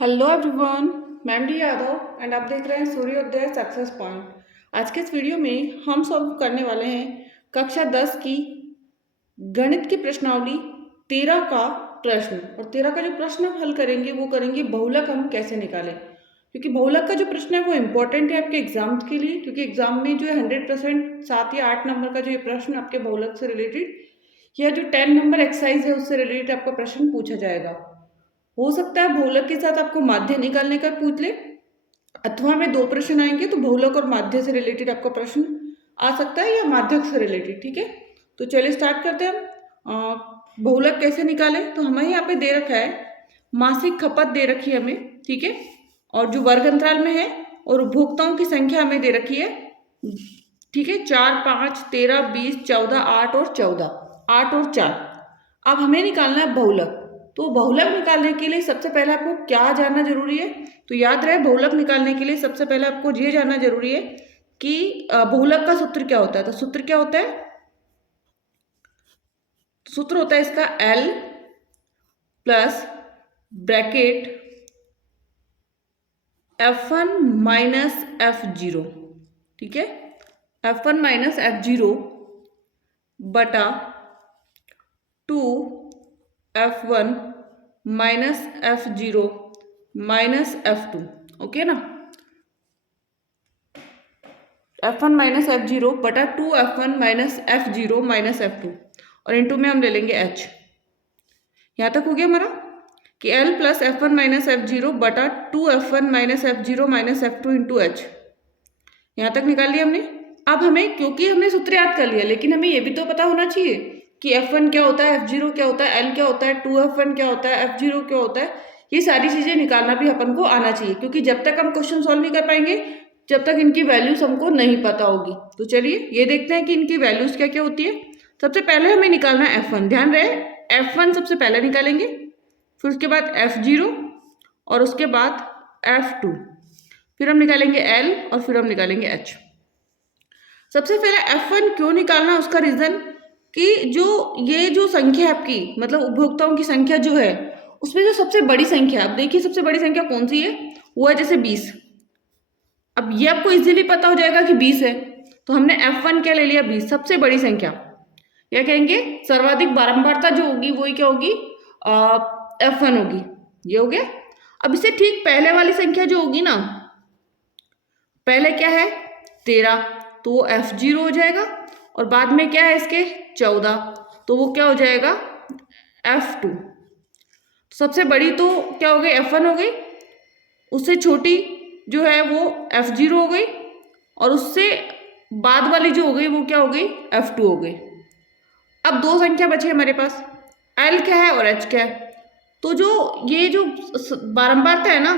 Hello everyone, मैं M D Yadav and आप देख रहे हैं सूर्योदय सक्सेस पॉइंट। आज के इस वीडियो में हम सॉल्व करने वाले हैं कक्षा 10 की गणित की प्रश्नावली 13 का प्रश्न। और 13 का जो प्रश्न हम हल करेंगे वो करेंगे बहुलक हम कैसे निकालें, क्योंकि बहुलक का जो प्रश्न है वो इम्पोर्टेंट है आपके एग्जाम के लिए, क्योंकि एग्जाम में जो है 100% 7 या 8 नंबर का जो ये प्रश्न आपके बहुलक से रिलेटेड या जो 10 नंबर एक्सरसाइज है उससे रिलेटेड आपका प्रश्न पूछा जाएगा। हो सकता है बहुलक के साथ आपको माध्य निकालने का पूछ ले, अथवा में दो प्रश्न आएंगे तो बहुलक और माध्य से रिलेटेड आपका प्रश्न आ सकता है या माध्यक से रिलेटेड। ठीक है, तो चलिए स्टार्ट करते हैं हम। बहुलक कैसे निकालें, तो हमें यहाँ पे दे रखा है मासिक खपत दे रखी है हमें, ठीक है, और जो वर्ग अंतराल में है, और उपभोक्ताओं की संख्या हमें दे रखी है, ठीक है, 4, 5, 13, 20, 14, 8 और 14, 8 और 4। अब हमें निकालना है बहुलक। तो बहुलक निकालने के लिए सबसे पहले आपको क्या जानना जरूरी है, तो याद रहे बहुलक निकालने के लिए सबसे पहले आपको ये जानना जरूरी है कि बहुलक का सूत्र क्या होता है। तो सूत्र क्या होता है, सूत्र होता है इसका L plus bracket F1 minus F0, ठीक है, F1 माइनस F0 बटा 2F1 minus F0 minus F2, okay ना। F1 माइनस F0 बटा 2F1 minus F0 minus F2, और इंटू में हम ले लेंगे H। यहाँ तक हो गया हमारा कि L plus F1 minus F0 बटा 2F1 minus F0 minus F2 into H। यहाँ तक निकाल लिया हमने। अब हमें, क्योंकि हमने सूत्र याद कर लिया, लेकिन हमें ये भी तो पता होना चाहिए कि F1 क्या होता है, F0 क्या होता है, L क्या होता है, 2F1 क्या होता है, F0 क्या होता है। ये सारी चीजें निकालना भी अपन को आना चाहिए, क्योंकि जब तक हम क्वेश्चन सॉल्व नहीं कर पाएंगे जब तक इनकी वैल्यूज हमको नहीं पता होगी। तो चलिए ये देखते हैं कि इनकी वैल्यूज क्या क्या होती है। सबसे पहले हमें निकालना है F1, ध्यान रहे F1 सबसे पहले निकालेंगे, फिर उसके बाद F0 और उसके बाद F2, फिर हम निकालेंगे L और फिर हम निकालेंगे H। सबसे पहले F1 क्यों निकालना, उसका रीजन कि ये जो संख्या है आपकी, मतलब उपभोक्ताओं की संख्या जो है, उसमें जो सबसे बड़ी संख्या, आप देखिए सबसे बड़ी संख्या कौन सी है, वो है जैसे 20। अब ये आपको इजीली पता हो जाएगा कि 20 है, तो हमने F1 क्या ले लिया, 20 सबसे बड़ी संख्या, या कहेंगे सर्वाधिक बारंबारता जो होगी वही क्या होगी, F1 होगी। ये हो गया। अब इससे ठीक पहले वाली संख्या जो होगी ना, पहले क्या है 13, तो वो F0 हो जाएगा, और बाद में क्या है इसके 14, तो वो क्या हो जाएगा F2। सबसे बड़ी तो क्या हो गई, F1 हो गई, उससे छोटी जो है वो F0 हो गई, और उससे बाद वाली जो हो गई वो क्या हो गई, F2 हो गई। अब दो संख्या बची हमारे पास, L क्या है और H क्या है। तो ये जो बारंबारता है ना,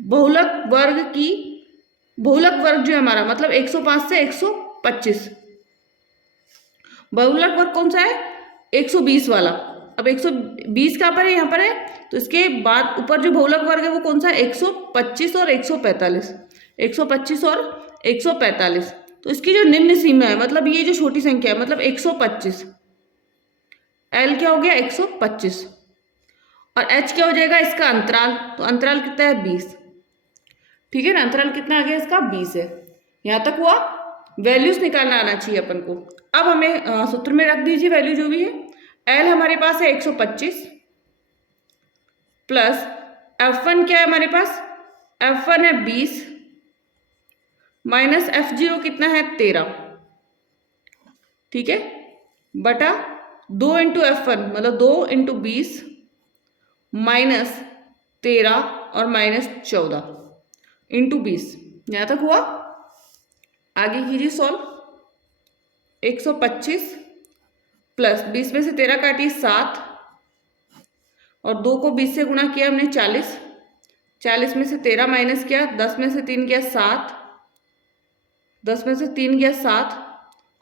बहुलक वर्ग जो है हमारा, मतलब 105 से 125, बहुलक वर्ग कौन सा है, 120 वाला। अब 120 कहाँ पर है, यहाँ पर है, तो इसके बाद ऊपर जो बहुलक वर्ग है वो कौन सा है, 125 और 145, 125 और 145। तो इसकी जो निम्न सीमा है, मतलब ये जो छोटी संख्या है, मतलब 125, L क्या हो गया 125, और H क्या हो जाएगा इसका अंतराल, तो अंतराल कितना है 20, ठीक है ना, अंतराल कितना आ गया इसका 20 है। यहाँ तक हुआ, वैल्यूज निकालना आना चाहिए अपन को। अब हमें सूत्र में रख दीजिए वैल्यू जो भी है। L हमारे पास है 125 प्लस F1 क्या है हमारे पास, F1 है 20 माइनस F0 कितना है 13, ठीक है, बटा 2 इंटू F1 मतलब 2 इंटू 20 माइनस 13 और माइनस 14 इंटू 20। यहाँ तक हुआ, आगे कीजिए सॉल्व। 125 प्लस 20 में से 13 काटिए 7, और 2 को 20 से गुणा किया हमने 40, 40 में से 13 माइनस किया, 10 में से 3 गया 7, 10 में से 3 गया 7,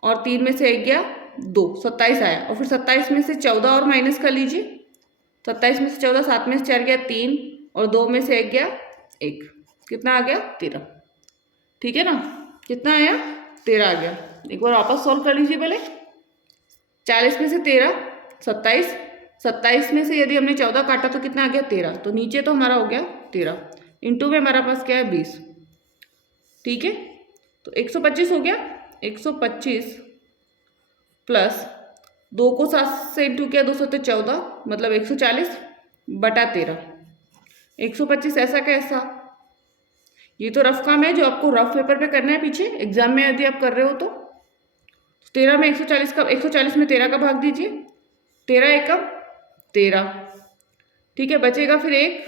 और 3 में से 1 गया 2, 27 आया, और फिर 27 में से 14 और माइनस कर लीजिए, 27 में से 14, 7 में से 4 गया 3, और 2 में से 1 गया 1, कितना आ गया 13, ठीक है ना, कितना आया 13 आ गया। एक बार वापस सॉल्व कर लीजिए पहले। 40 में से 13 27, 27 में से यदि हमने 14 काटा तो कितना आ गया 13, तो नीचे तो हमारा हो गया 13 इंटू में हमारा पास क्या है 20, ठीक है। तो 125 हो गया, 125 प्लस 2 को 7 से इंटू किया 2 7 14 मतलब 140 बटा 13। 125 ऐसा कैसा, ये तो रफ काम है जो आपको रफ पेपर पे करना है पीछे एग्जाम में यदि आप कर रहे हो तो 13 में 140 का 140 में 13 का भाग दीजिए, 13 एकम 13, ठीक है। बचेगा फिर 1,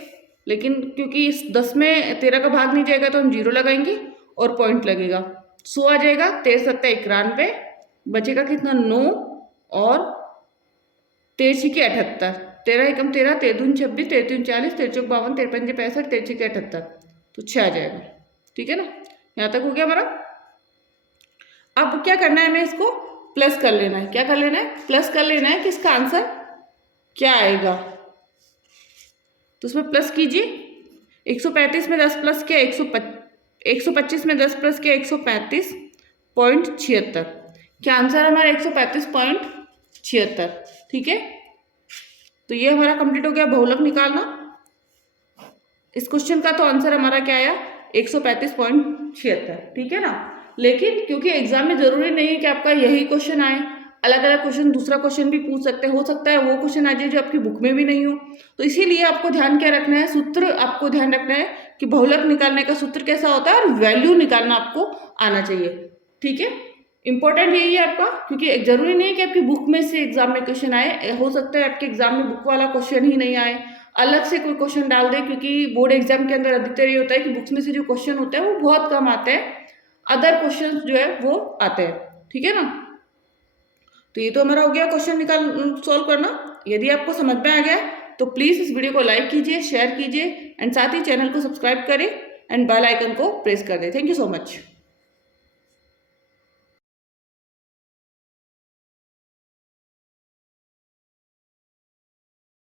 लेकिन क्योंकि इस 10 में 13 का भाग नहीं जाएगा तो हम 0 लगाएंगे और पॉइंट लगेगा, 100 आ जाएगा, 13 7 91, बचेगा कितना 9 और 13 के 78, 13 एकम 13, 13 दूनी 26, 13 तीन 40, 13 चौक 52, 13 पंजे 65, 13 के 78, तो 6 आ जाएगा, ठीक है ना। यहाँ तक हो गया हमारा। अब क्या करना है, हमें इसको प्लस कर लेना है। क्या कर लेना है, प्लस कर लेना है कि इसका आंसर क्या आएगा। तो उसमें प्लस कीजिए, 135 में 10 प्लस किया 125 में 10 प्लस किया 135.76, क्या आंसर हमारा 135.76, ठीक है। तो ये हमारा कंप्लीट हो गया बहुलक निकालना। इस क्वेश्चन का तो आंसर हमारा क्या आया 135.76, ठीक है ना। लेकिन क्योंकि एग्जाम में जरूरी नहीं है कि आपका यही क्वेश्चन आए, अलग अलग क्वेश्चन दूसरा क्वेश्चन भी पूछ सकते हैं, हो सकता है वो क्वेश्चन आ जाए जो आपकी बुक में भी नहीं हो। तो इसीलिए आपको ध्यान क्या रखना है, सूत्र आपको ध्यान रखना है कि बहुलक निकालने का सूत्र कैसा होता है और वैल्यू निकालना आपको आना चाहिए, ठीक है। इंपॉर्टेंट यही है आपका, क्योंकि जरूरी नहीं है कि आपकी बुक में से एग्जाम में क्वेश्चन आए, हो सकता है आपके एग्जाम में बुक वाला क्वेश्चन ही नहीं आए, अलग से कोई क्वेश्चन डाल दे, क्योंकि बोर्ड एग्जाम के अंदर अधिकतर ये होता है कि बुक्स में से जो क्वेश्चन होते हैं वो बहुत कम आते हैं, अदर क्वेश्चन जो है वो आते हैं, ठीक है ना। तो ये तो हमारा हो गया क्वेश्चन सॉल्व करना। यदि आपको समझ में आ गया तो प्लीज़ इस वीडियो को लाइक कीजिए, शेयर कीजिए एंड साथ ही चैनल को सब्सक्राइब करें एंड बेल आइकन को प्रेस कर दें। Thank you so much.